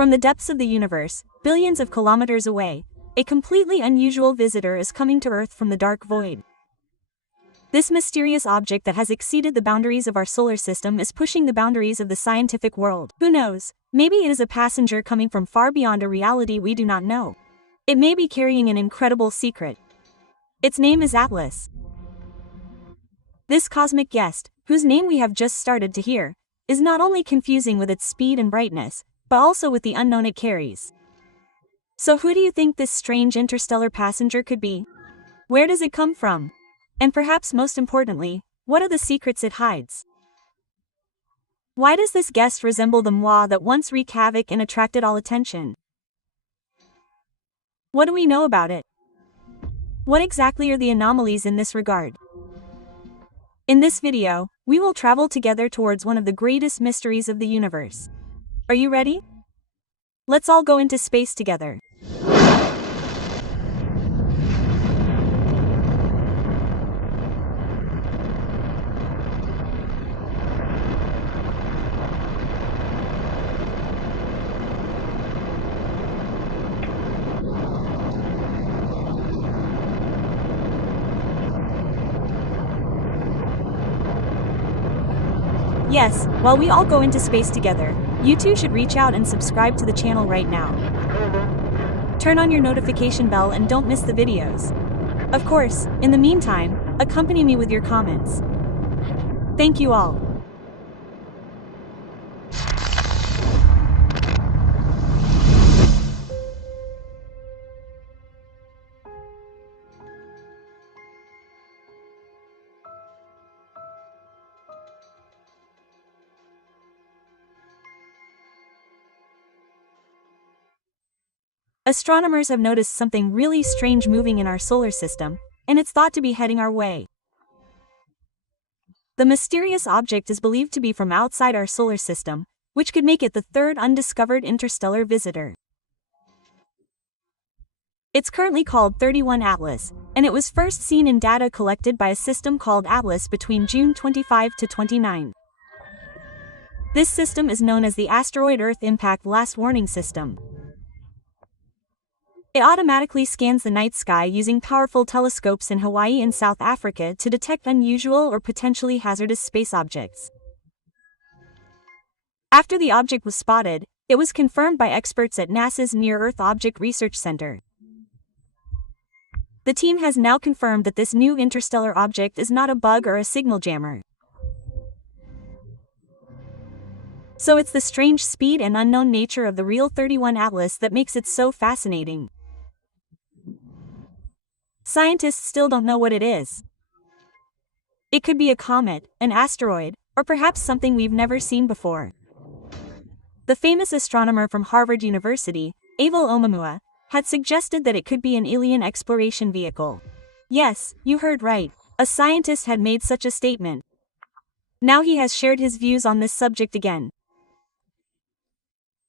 From the depths of the universe, billions of kilometers away, a completely unusual visitor is coming to Earth from the dark void. This mysterious object that has exceeded the boundaries of our solar system is pushing the boundaries of the scientific world. Who knows? Maybe it is a passenger coming from far beyond a reality we do not know. It may be carrying an incredible secret. Its name is Atlas. This cosmic guest, whose name we have just started to hear, is not only confusing with its speed and brightness, but also with the unknown it carries. So who do you think this strange interstellar passenger could be? Where does it come from? And perhaps most importantly, what are the secrets it hides? Why does this guest resemble the moi that once wreaked havoc and attracted all attention? What do we know about it? What exactly are the anomalies in this regard? In this video, we will travel together towards one of the greatest mysteries of the universe. Are you ready? Let's all go into space together. Yes, while we all go into space together, you too should reach out and subscribe to the channel right now. Turn on your notification bell and don't miss the videos. Of course, in the meantime, accompany me with your comments. Thank you all. Astronomers have noticed something really strange moving in our solar system, and it's thought to be heading our way. The mysterious object is believed to be from outside our solar system, which could make it the third undiscovered interstellar visitor. It's currently called 31 Atlas, and it was first seen in data collected by a system called Atlas between June 25 to 29. This system is known as the Asteroid Earth Impact Last Warning System. It automatically scans the night sky using powerful telescopes in Hawaii and South Africa to detect unusual or potentially hazardous space objects. After the object was spotted, it was confirmed by experts at NASA's Near-Earth Object Research Center. The team has now confirmed that this new interstellar object is not a bug or a signal jammer. So it's the strange speed and unknown nature of the real 31 Atlas that makes it so fascinating. Scientists still don't know what it is. It could be a comet, an asteroid, or perhaps something we've never seen before. The famous astronomer from Harvard University, Abel Oumuamua, had suggested that it could be an alien exploration vehicle. Yes, you heard right, a scientist had made such a statement. Now he has shared his views on this subject again.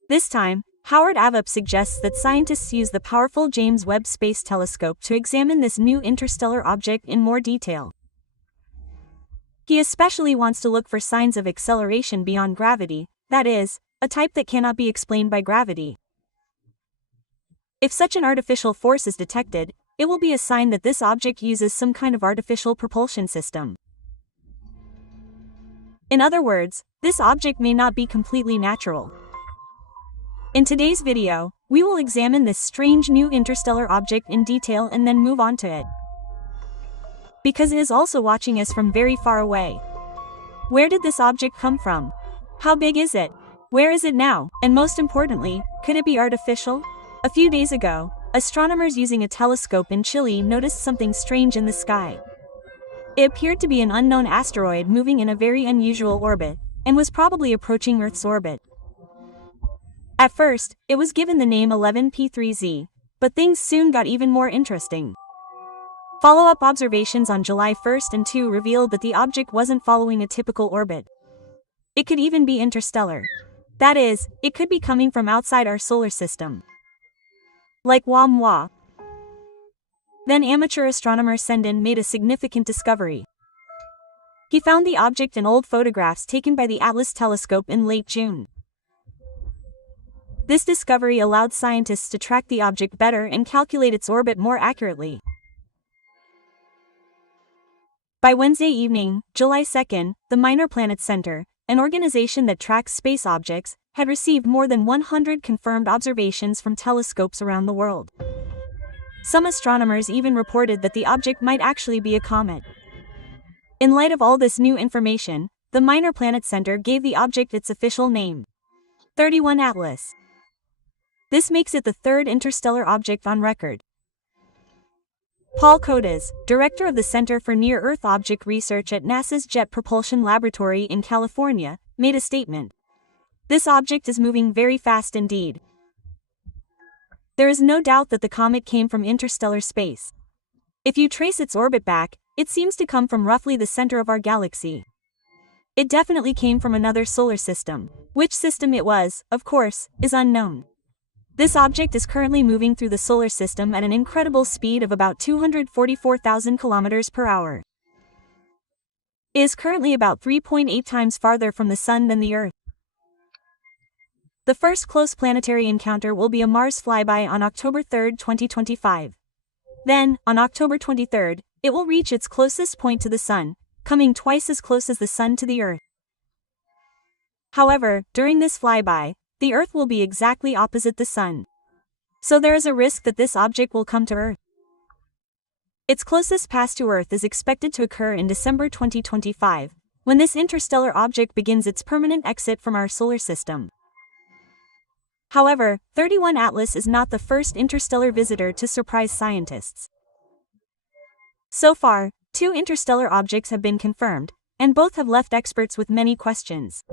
This time, Howard Avup suggests that scientists use the powerful James Webb Space Telescope to examine this new interstellar object in more detail. He especially wants to look for signs of acceleration beyond gravity, that is, a type that cannot be explained by gravity. If such an artificial force is detected, it will be a sign that this object uses some kind of artificial propulsion system. In other words, this object may not be completely natural. In today's video, we will examine this strange new interstellar object in detail and then move on to it. Because it is also watching us from very far away. Where did this object come from? How big is it? Where is it now? And most importantly, could it be artificial? A few days ago, astronomers using a telescope in Chile noticed something strange in the sky. It appeared to be an unknown asteroid moving in a very unusual orbit, and was probably approaching Earth's orbit. At first, it was given the name 11P3Z, but things soon got even more interesting. Follow-up observations on July 1st and 2 revealed that the object wasn't following a typical orbit. It could even be interstellar. That is, it could be coming from outside our solar system. Like Oumuamua. Then amateur astronomer Sendin made a significant discovery. He found the object in old photographs taken by the Atlas telescope in late June. This discovery allowed scientists to track the object better and calculate its orbit more accurately. By Wednesday evening, July 2nd, the Minor Planets Center, an organization that tracks space objects, had received more than 100 confirmed observations from telescopes around the world. Some astronomers even reported that the object might actually be a comet. In light of all this new information, the Minor Planets Center gave the object its official name, 31 Atlas. This makes it the third interstellar object on record. Paul Kodas, director of the Center for Near-Earth Object Research at NASA's Jet Propulsion Laboratory in California, made a statement. This object is moving very fast indeed. There is no doubt that the comet came from interstellar space. If you trace its orbit back, it seems to come from roughly the center of our galaxy. It definitely came from another solar system. Which system it was, of course, is unknown. This object is currently moving through the solar system at an incredible speed of about 244,000 kilometers per hour. It is currently about 3.8 times farther from the Sun than the Earth. The first close planetary encounter will be a Mars flyby on October 3, 2025. Then, on October 23, it will reach its closest point to the Sun, coming twice as close as the Sun to the Earth. However, during this flyby, the Earth will be exactly opposite the Sun. So there is a risk that this object will come to Earth. Its closest pass to Earth is expected to occur in December 2025, when this interstellar object begins its permanent exit from our solar system. However, 31 Atlas is not the first interstellar visitor to surprise scientists. So far, 2 interstellar objects have been confirmed, and both have left experts with many questions.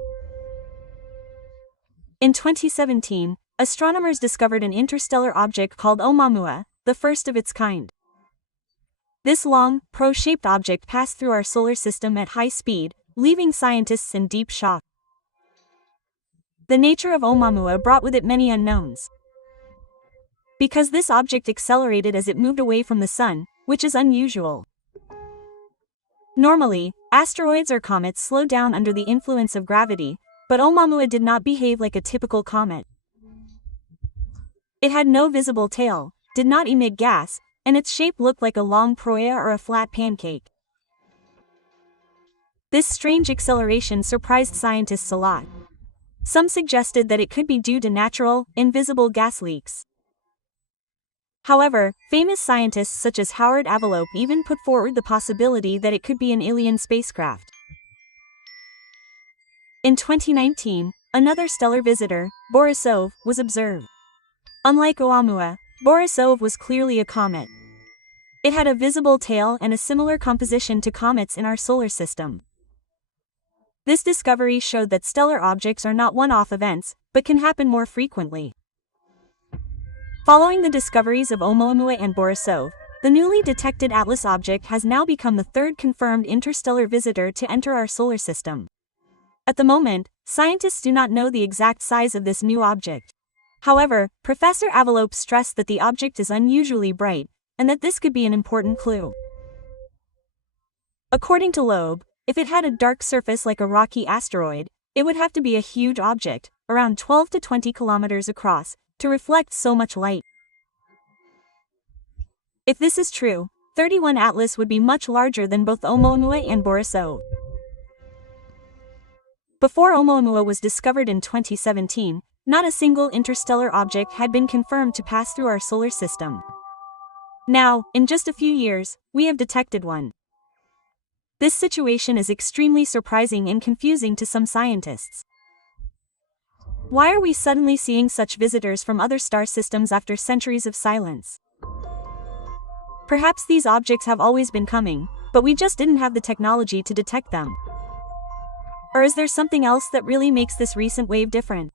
In 2017, astronomers discovered an interstellar object called Oumuamua, the first of its kind. This long, pro-shaped object passed through our solar system at high speed, leaving scientists in deep shock. The nature of Oumuamua brought with it many unknowns. Because this object accelerated as it moved away from the Sun, which is unusual. Normally, asteroids or comets slow down under the influence of gravity, but Oumuamua did not behave like a typical comet. It had no visible tail, did not emit gas, and its shape looked like a long proa or a flat pancake. This strange acceleration surprised scientists a lot. Some suggested that it could be due to natural, invisible gas leaks. However, famous scientists such as Howard Avalope even put forward the possibility that it could be an alien spacecraft. In 2019, another stellar visitor, Borisov, was observed. Unlike Oumuamua, Borisov was clearly a comet. It had a visible tail and a similar composition to comets in our solar system. This discovery showed that stellar objects are not one-off events, but can happen more frequently. Following the discoveries of Oumuamua and Borisov, the newly detected Atlas object has now become the third confirmed interstellar visitor to enter our solar system. At the moment, scientists do not know the exact size of this new object. However, Professor Avalope stressed that the object is unusually bright, and that this could be an important clue. According to Loeb, if it had a dark surface like a rocky asteroid, it would have to be a huge object, around 12 to 20 kilometers across, to reflect so much light. If this is true, 31 Atlas would be much larger than both Oumuamua and Borisov. Before Oumuamua was discovered in 2017, not a single interstellar object had been confirmed to pass through our solar system. Now, in just a few years, we have detected one. This situation is extremely surprising and confusing to some scientists. Why are we suddenly seeing such visitors from other star systems after centuries of silence? Perhaps these objects have always been coming, but we just didn't have the technology to detect them. Or is there something else that really makes this recent wave different?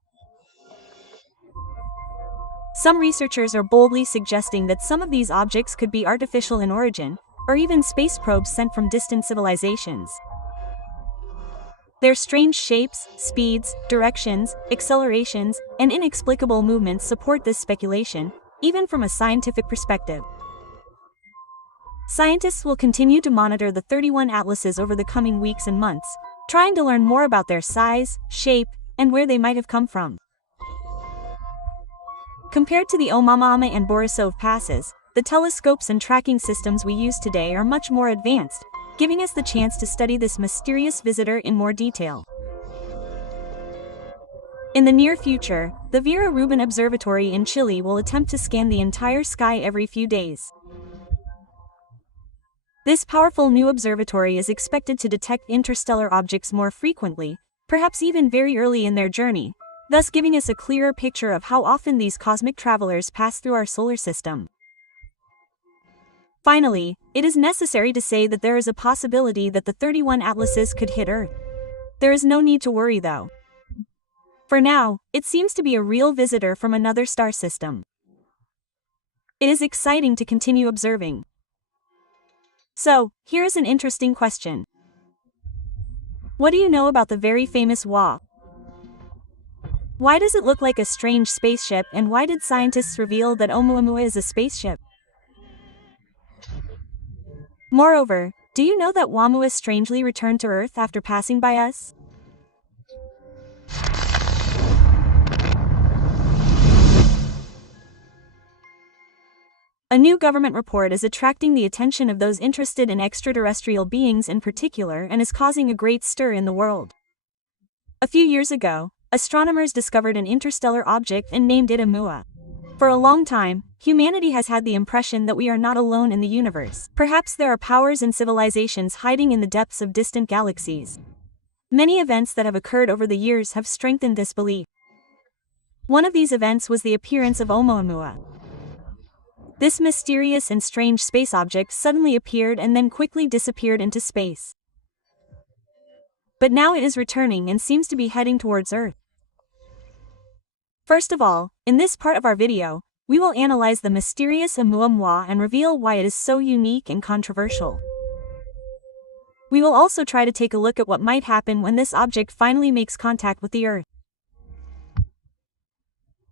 Some researchers are boldly suggesting that some of these objects could be artificial in origin, or even space probes sent from distant civilizations. Their strange shapes, speeds, directions, accelerations, and inexplicable movements support this speculation, even from a scientific perspective. Scientists will continue to monitor the 31 atlases over the coming weeks and months, trying to learn more about their size, shape, and where they might have come from. Compared to the Oumuamua and Borisov passes, the telescopes and tracking systems we use today are much more advanced, giving us the chance to study this mysterious visitor in more detail. In the near future, the Vera Rubin Observatory in Chile will attempt to scan the entire sky every few days. This powerful new observatory is expected to detect interstellar objects more frequently, perhaps even very early in their journey, thus giving us a clearer picture of how often these cosmic travelers pass through our solar system. Finally, it is necessary to say that there is a possibility that the 31 atlases could hit Earth. There is no need to worry though. For now, it seems to be a real visitor from another star system. It is exciting to continue observing. So, here is an interesting question. What do you know about the very famous WA? Why does it look like a strange spaceship, and why did scientists reveal that Oumuamua is a spaceship? Moreover, do you know that Oumuamua strangely returned to Earth after passing by us? A new government report is attracting the attention of those interested in extraterrestrial beings in particular and is causing a great stir in the world. A few years ago, astronomers discovered an interstellar object and named it Oumuamua. For a long time, humanity has had the impression that we are not alone in the universe. Perhaps there are powers and civilizations hiding in the depths of distant galaxies. Many events that have occurred over the years have strengthened this belief. One of these events was the appearance of Oumuamua. This mysterious and strange space object suddenly appeared and then quickly disappeared into space. But now it is returning and seems to be heading towards Earth. First of all, in this part of our video, we will analyze the mysterious Oumuamua and reveal why it is so unique and controversial. We will also try to take a look at what might happen when this object finally makes contact with the Earth.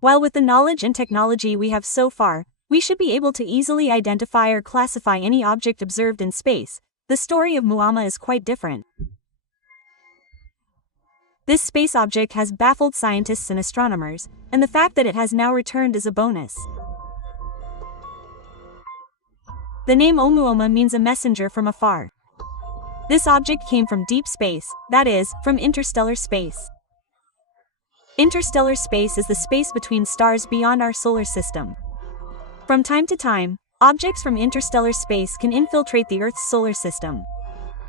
While with the knowledge and technology we have so far, we should be able to easily identify or classify any object observed in space, the story of Oumuamua is quite different. This space object has baffled scientists and astronomers, and the fact that it has now returned is a bonus. The name Oumuamua means a messenger from afar. This object came from deep space, that is, from interstellar space. Interstellar space is the space between stars beyond our solar system. From time to time, objects from interstellar space can infiltrate the Earth's solar system.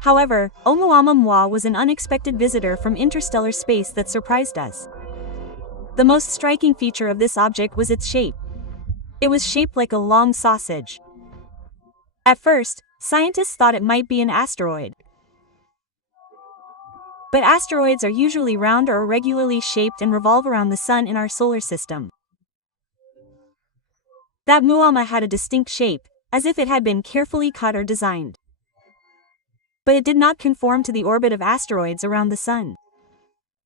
However, Oumuamua was an unexpected visitor from interstellar space that surprised us. The most striking feature of this object was its shape. It was shaped like a long sausage. At first, scientists thought it might be an asteroid. But asteroids are usually round or irregularly shaped and revolve around the Sun in our solar system. That Oumuamua had a distinct shape, as if it had been carefully cut or designed. But it did not conform to the orbit of asteroids around the Sun.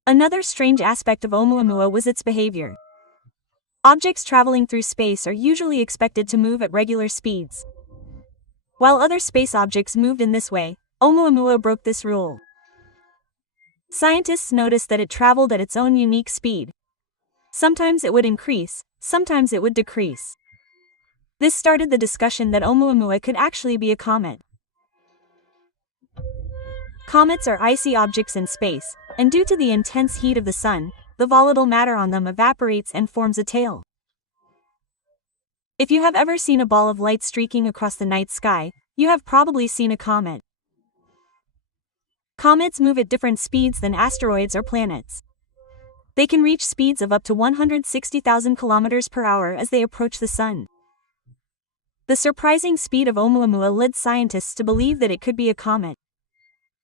Another strange aspect of Oumuamua was its behavior. Objects traveling through space are usually expected to move at regular speeds. While other space objects moved in this way, Oumuamua broke this rule. Scientists noticed that it traveled at its own unique speed. Sometimes it would increase, sometimes it would decrease. This started the discussion that Oumuamua could actually be a comet. Comets are icy objects in space, and due to the intense heat of the Sun, the volatile matter on them evaporates and forms a tail. If you have ever seen a ball of light streaking across the night sky, you have probably seen a comet. Comets move at different speeds than asteroids or planets. They can reach speeds of up to 160,000 kilometers per hour as they approach the Sun. The surprising speed of Oumuamua led scientists to believe that it could be a comet.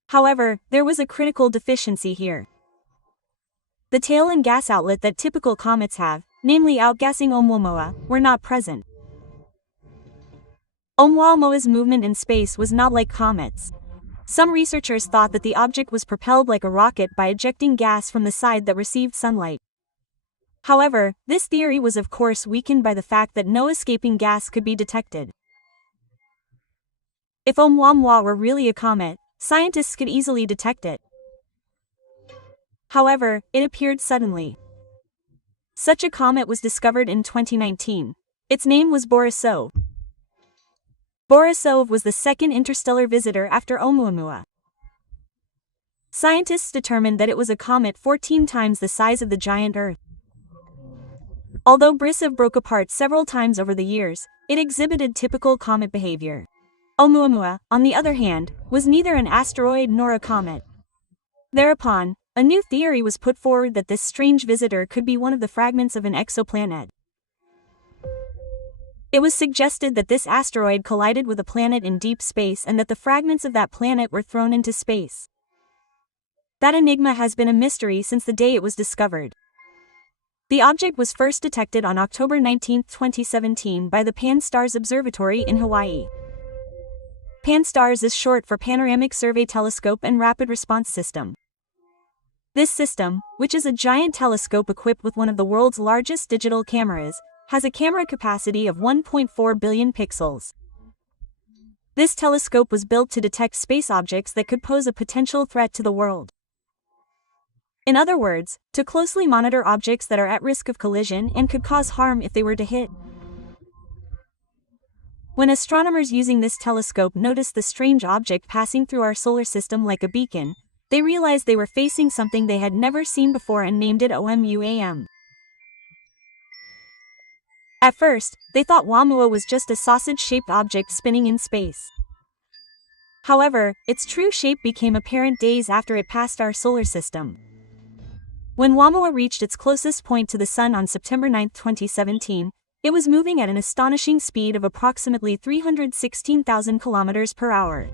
However, there was a critical deficiency here. The tail and gas outlet that typical comets have, namely outgassing Oumuamua, were not present. Oumuamua's movement in space was not like comets. Some researchers thought that the object was propelled like a rocket by ejecting gas from the side that received sunlight. However, this theory was of course weakened by the fact that no escaping gas could be detected. If Oumuamua were really a comet, scientists could easily detect it. However, it appeared suddenly. Such a comet was discovered in 2019. Its name was Borisov. Borisov was the second interstellar visitor after Oumuamua. Scientists determined that it was a comet 14 times the size of the giant Earth. Although Borisov broke apart several times over the years, it exhibited typical comet behavior. Oumuamua, on the other hand, was neither an asteroid nor a comet. Thereupon, a new theory was put forward that this strange visitor could be one of the fragments of an exoplanet. It was suggested that this asteroid collided with a planet in deep space and that the fragments of that planet were thrown into space. That enigma has been a mystery since the day it was discovered. The object was first detected on October 19, 2017 by the Pan-STARRS Observatory in Hawaii. Pan-STARRS is short for Panoramic Survey Telescope and Rapid Response System. This system, which is a giant telescope equipped with one of the world's largest digital cameras, has a camera capacity of 1.4 billion pixels. This telescope was built to detect space objects that could pose a potential threat to the world. In other words, to closely monitor objects that are at risk of collision and could cause harm if they were to hit. When astronomers using this telescope noticed the strange object passing through our solar system like a beacon, they realized they were facing something they had never seen before and named it Oumuam. At first, they thought Oumuamua was just a sausage-shaped object spinning in space. However, its true shape became apparent days after it passed our solar system. When Oumuamua reached its closest point to the Sun on September 9, 2017, it was moving at an astonishing speed of approximately 316,000 kilometers per hour.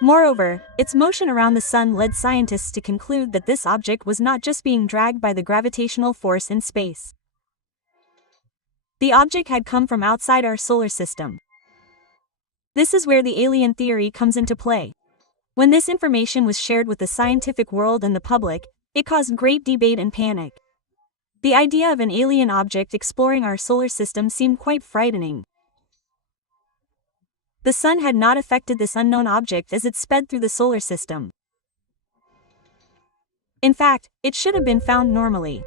Moreover, its motion around the Sun led scientists to conclude that this object was not just being dragged by the gravitational force in space. The object had come from outside our solar system. This is where the alien theory comes into play. When this information was shared with the scientific world and the public, it caused great debate and panic. The idea of an alien object exploring our solar system seemed quite frightening. The Sun had not affected this unknown object as it sped through the solar system. In fact, it should have been found normally.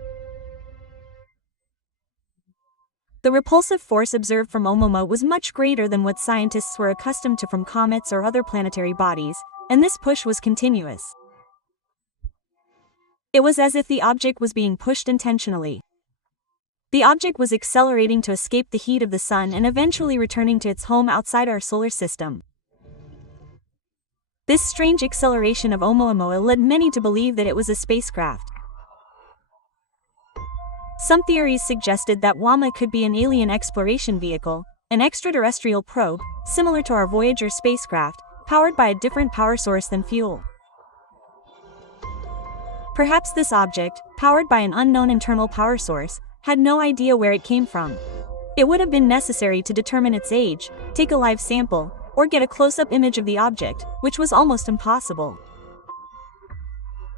The repulsive force observed from Oumuamua was much greater than what scientists were accustomed to from comets or other planetary bodies, and this push was continuous. It was as if the object was being pushed intentionally. The object was accelerating to escape the heat of the Sun and eventually returning to its home outside our solar system. This strange acceleration of Oumuamua led many to believe that it was a spacecraft. Some theories suggested that Oumuamua could be an alien exploration vehicle, an extraterrestrial probe, similar to our Voyager spacecraft, powered by a different power source than fuel. Perhaps this object, powered by an unknown internal power source, had no idea where it came from. It would have been necessary to determine its age, take a live sample, or get a close-up image of the object, which was almost impossible.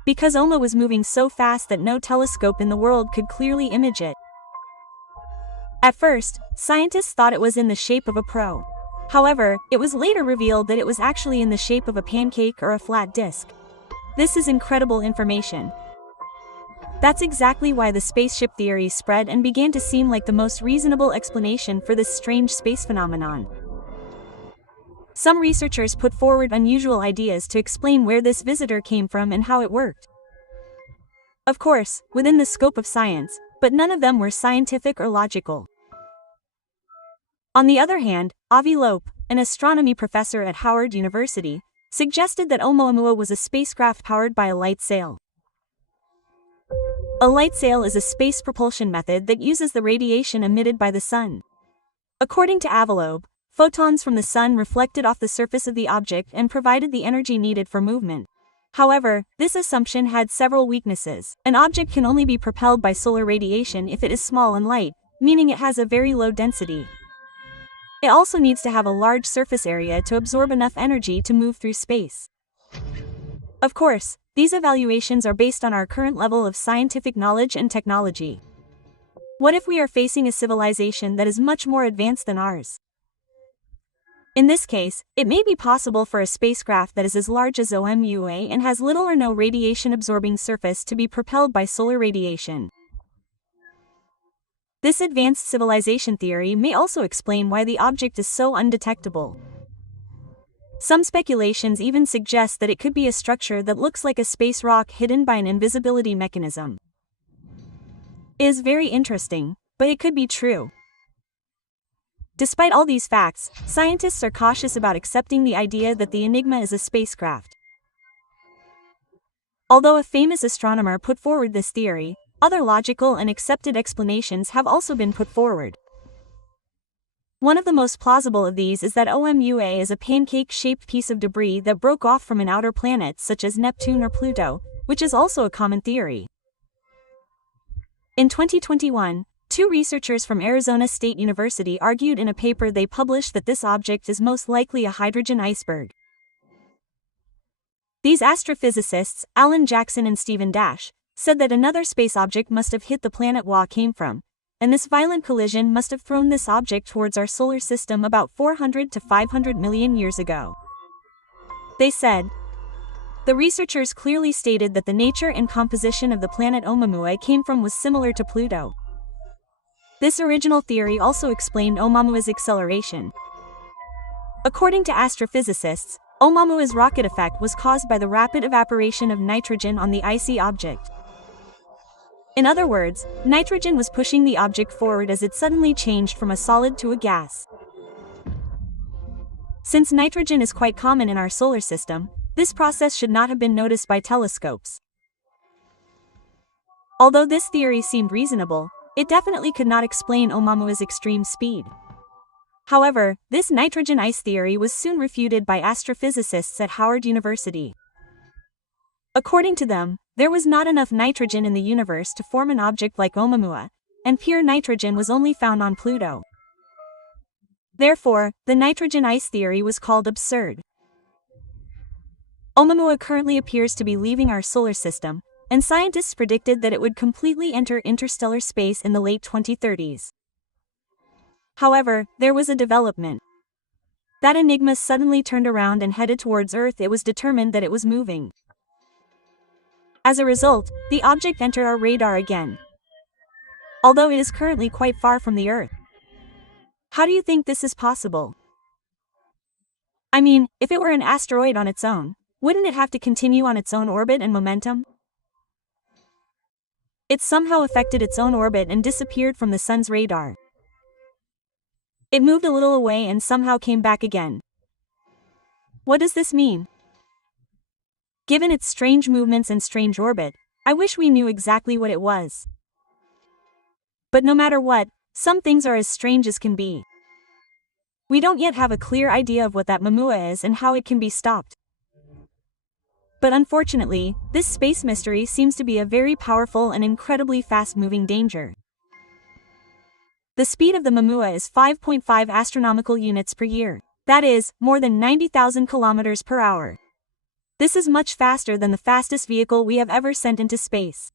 Because Oumuamua was moving so fast that no telescope in the world could clearly image it. At first, scientists thought it was in the shape of a probe. However, it was later revealed that it was actually in the shape of a pancake or a flat disk. This is incredible information. That's exactly why the spaceship theory spread and began to seem like the most reasonable explanation for this strange space phenomenon. Some researchers put forward unusual ideas to explain where this visitor came from and how it worked. Of course, within the scope of science, but none of them were scientific or logical. On the other hand, Avi Loeb, an astronomy professor at Howard University, suggested that Oumuamua was a spacecraft powered by a light sail. A light sail is a space propulsion method that uses the radiation emitted by the Sun. According to Avi Loeb, photons from the Sun reflected off the surface of the object and provided the energy needed for movement. However, this assumption had several weaknesses. An object can only be propelled by solar radiation if it is small and light, meaning it has a very low density. It also needs to have a large surface area to absorb enough energy to move through space. Of course, these evaluations are based on our current level of scientific knowledge and technology. What if we are facing a civilization that is much more advanced than ours? In this case, it may be possible for a spacecraft that is as large as Oumuamua and has little or no radiation-absorbing surface to be propelled by solar radiation. This advanced civilization theory may also explain why the object is so undetectable. Some speculations even suggest that it could be a structure that looks like a space rock hidden by an invisibility mechanism. It is very interesting, but it could be true. Despite all these facts, scientists are cautious about accepting the idea that the Enigma is a spacecraft. Although a famous astronomer put forward this theory, other logical and accepted explanations have also been put forward. One of the most plausible of these is that OMUA is a pancake-shaped piece of debris that broke off from an outer planet such as Neptune or Pluto, which is also a common theory. In 2021, two researchers from Arizona State University argued in a paper they published that this object is most likely a hydrogen iceberg. These astrophysicists, Alan Jackson and Stephen Dash, said that another space object must have hit the planet WA came from, and this violent collision must have thrown this object towards our solar system about 400 to 500 million years ago. They said, the researchers clearly stated that the nature and composition of the planet Oumuamua came from was similar to Pluto. This original theory also explained Oumuamua's acceleration. According to astrophysicists, Oumuamua's rocket effect was caused by the rapid evaporation of nitrogen on the icy object. In other words, nitrogen was pushing the object forward as it suddenly changed from a solid to a gas. Since nitrogen is quite common in our solar system, this process should not have been noticed by telescopes. Although this theory seemed reasonable, it definitely could not explain Oumuamua's extreme speed. However, this nitrogen ice theory was soon refuted by astrophysicists at Howard University. According to them, there was not enough nitrogen in the universe to form an object like Oumuamua, and pure nitrogen was only found on Pluto. Therefore, the nitrogen ice theory was called absurd. Oumuamua currently appears to be leaving our solar system, and scientists predicted that it would completely enter interstellar space in the late 2030s. However, there was a development. That Enigma suddenly turned around and headed towards Earth. It was determined that it was moving. As a result, the object entered our radar again, although it is currently quite far from the Earth. How do you think this is possible? I mean, if it were an asteroid on its own, wouldn't it have to continue on its own orbit and momentum? It somehow affected its own orbit and disappeared from the Sun's radar. It moved a little away and somehow came back again. What does this mean? Given its strange movements and strange orbit, I wish we knew exactly what it was. But no matter what, some things are as strange as can be. We don't yet have a clear idea of what that Oumuamua is and how it can be stopped. But unfortunately, this space mystery seems to be a very powerful and incredibly fast-moving danger. The speed of the Oumuamua is 5.5 astronomical units per year. That is, more than 90,000 kilometers per hour. This is much faster than the fastest vehicle we have ever sent into space.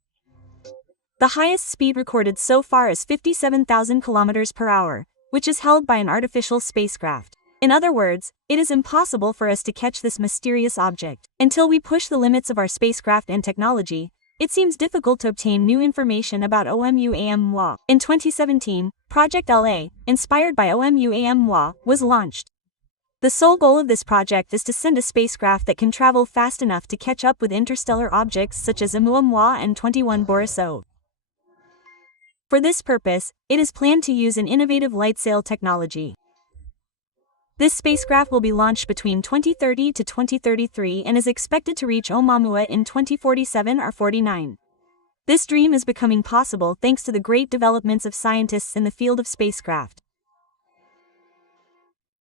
The highest speed recorded so far is 57,000 kilometers per hour, which is held by an artificial spacecraft. In other words, it is impossible for us to catch this mysterious object. Until we push the limits of our spacecraft and technology, it seems difficult to obtain new information about Oumuamua. In 2017, Project LA, inspired by Oumuamua, was launched. The sole goal of this project is to send a spacecraft that can travel fast enough to catch up with interstellar objects such as Oumuamua and 21 Borisov. For this purpose, it is planned to use an innovative light sail technology. This spacecraft will be launched between 2030 to 2033 and is expected to reach Oumuamua in 2047 or 49. This dream is becoming possible thanks to the great developments of scientists in the field of spacecraft.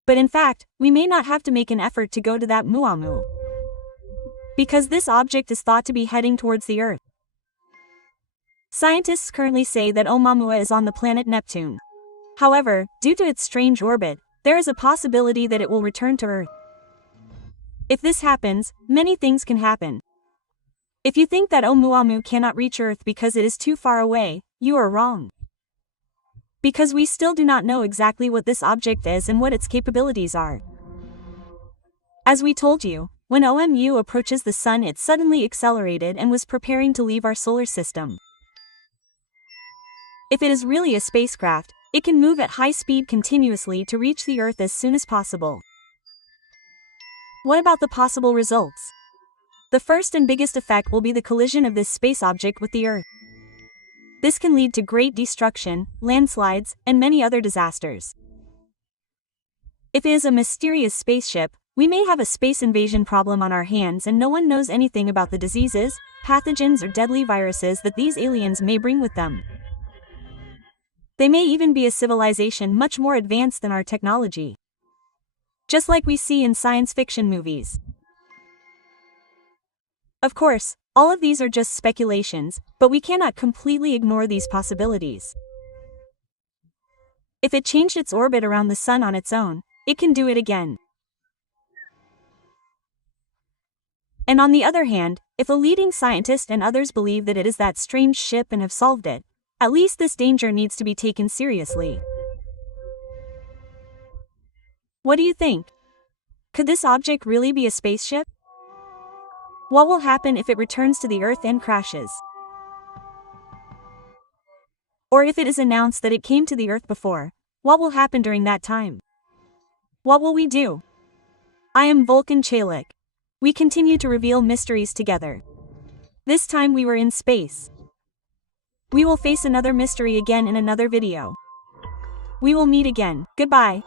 But in fact, we may not have to make an effort to go to that Oumuamua, because this object is thought to be heading towards the Earth. Scientists currently say that Oumuamua is on the planet Neptune. However, due to its strange orbit, there is a possibility that it will return to Earth. If this happens, many things can happen. If you think that Oumuamua cannot reach Earth because it is too far away, you are wrong. Because we still do not know exactly what this object is and what its capabilities are. As we told you, when Oumuamua approaches the Sun, it suddenly accelerated and was preparing to leave our solar system. If it is really a spacecraft, it can move at high speed continuously to reach the Earth as soon as possible. What about the possible results? The first and biggest effect will be the collision of this space object with the Earth. This can lead to great destruction, landslides, and many other disasters. If it is a mysterious spaceship, we may have a space invasion problem on our hands, and no one knows anything about the diseases, pathogens, or deadly viruses that these aliens may bring with them. They may even be a civilization much more advanced than our technology, just like we see in science fiction movies. Of course, all of these are just speculations, but we cannot completely ignore these possibilities. If it changed its orbit around the Sun on its own, it can do it again. And on the other hand, if a leading scientist and others believe that it is that strange ship and have solved it, at least this danger needs to be taken seriously. What do you think? Could this object really be a spaceship? What will happen if it returns to the Earth and crashes? Or if it is announced that it came to the Earth before, what will happen during that time? What will we do? I am Vulcan Chalik. We continue to reveal mysteries together. This time we were in space. We will face another mystery again in another video. We will meet again. Goodbye.